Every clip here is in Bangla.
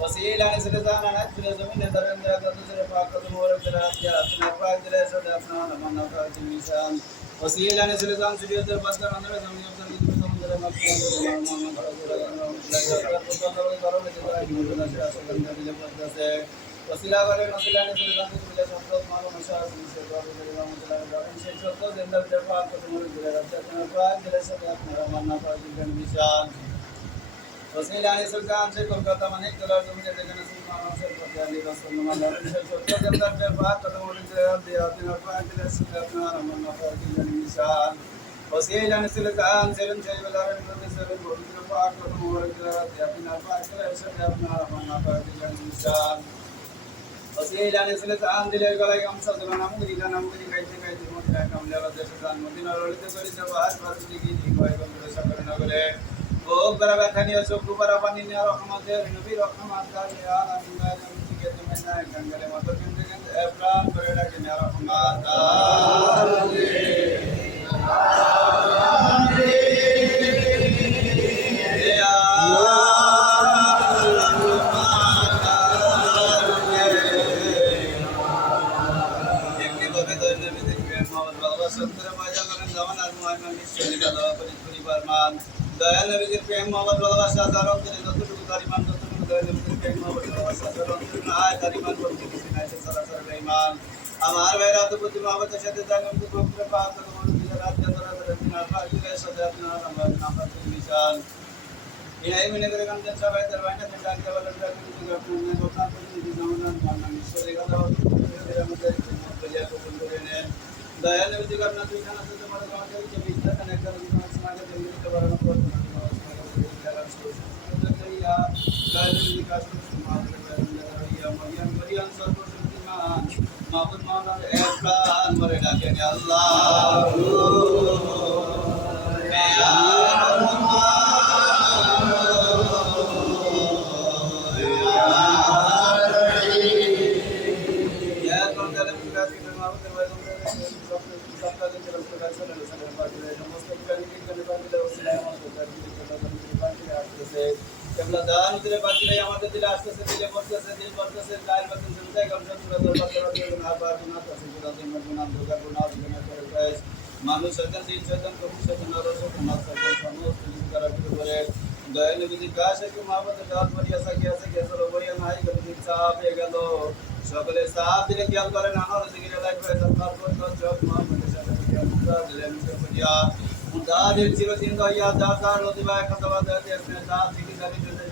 وسيلة سلطان أجل زمن درن درن فاقة مور درات يا أبنا فاق دل سد أبنا رمنا فاق الميزان وسيلة سلطان سجود بسر أندر زمن أبنا نجوم سمندر مكتوب رمنا فاق دل سد أبنا رمنا فاق الميزان وسيلة غير وسيلة سلطان سجود بسر शकतो जनता विद्यापीठ आपको समोर दिला जातं दिल्या सगळ्यात मला मान्यता जिंकण विशाल वसलेले आणि सगळं आमचे कोलकातामध्ये कला तुमच्या ठिकाणी जनता विद्यापीठ समोर दिला दिल्या सगळ्यात मला मान्यता जिंकण विशाल वसलेले आणि सगळं सेवन जय बलारण करते सर्व गोविंद पाठ समोर दिला जाते आपण आपला सगळ्यात मला मान्यता जिंकण विशाल সেই ডানে ছেলে চান দিলে গলায় গামছা দিল না মুখ দিখা না মুখ দিখাইতে খাইতে মদিনা কামলে আলো দেশে চান মদিনা লড়িতে চলিতে প্রাণ করে ডাকে না ফরমান দয়া নবীজির প্রেম মোহাম্মদ ভালোবাসা আজার অন্তরে যতটুকু তার ইমান ততটুকু দয়া নবীজির প্রেম মোহাম্মদ ভালোবাসা আজার অন্তরে না হয় তার ইমান বলতে কিছু নাই সে সরাসরি না ইমান আমার ভাইরা তো প্রতি মোহাম্মদের সাথে তার তো মনুষ্যের রাজ্য তারা তারা দিন আর পাঁচ দিনের সাথে আপনার আমরা আমরা নিশান ইলাই মিলে করে কাম যেন সবাই তার বাইনা থেকে জানতে পারলেন তার কিন্তু আপনার নাম কথা বলতে দিন আমার নাম ঈশ্বরের কথা বলতে আমাদের দয়া নবীজির আপনার দুইখানা মাবুদ মাওলানা এক প্রাণ মরে ডাকেন আল্লাহ। আল্লাহ দান করে বাকি রাই আমাদের দিলে আসতেছে, দিলে করতেছে দিলে করতেছে লাইল বাতিল জমতে কমজোর পুরো দরবার করার জন্য না পার না তাসে পুরো দিন গুনাহ ধোকা গুনাহ গুনাহ করে গাইস মানুষ শয়তান জিন শয়তান কবু শয়তান আর শয়তান মাস্টার সমস্ত কিছু করার পরে দয়া নবীজি কাছে কি মহব্বত দান করিয়া সাকি আছে কে সর বইয়া নাই কবি সাহেব এ গেল। সকলে সাহেব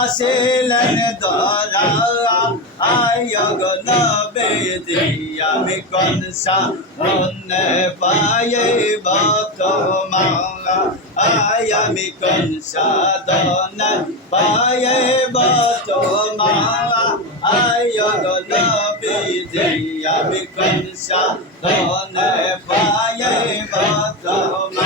আসিলেন দরা আয়োগ নবেদি আমি কনসা মনে পায়ে বত মালা আয় আমি কনসা দন পায়ে বত মালা আয়োগ নবেদি আমি কনসা দন পায়ে tá, tá.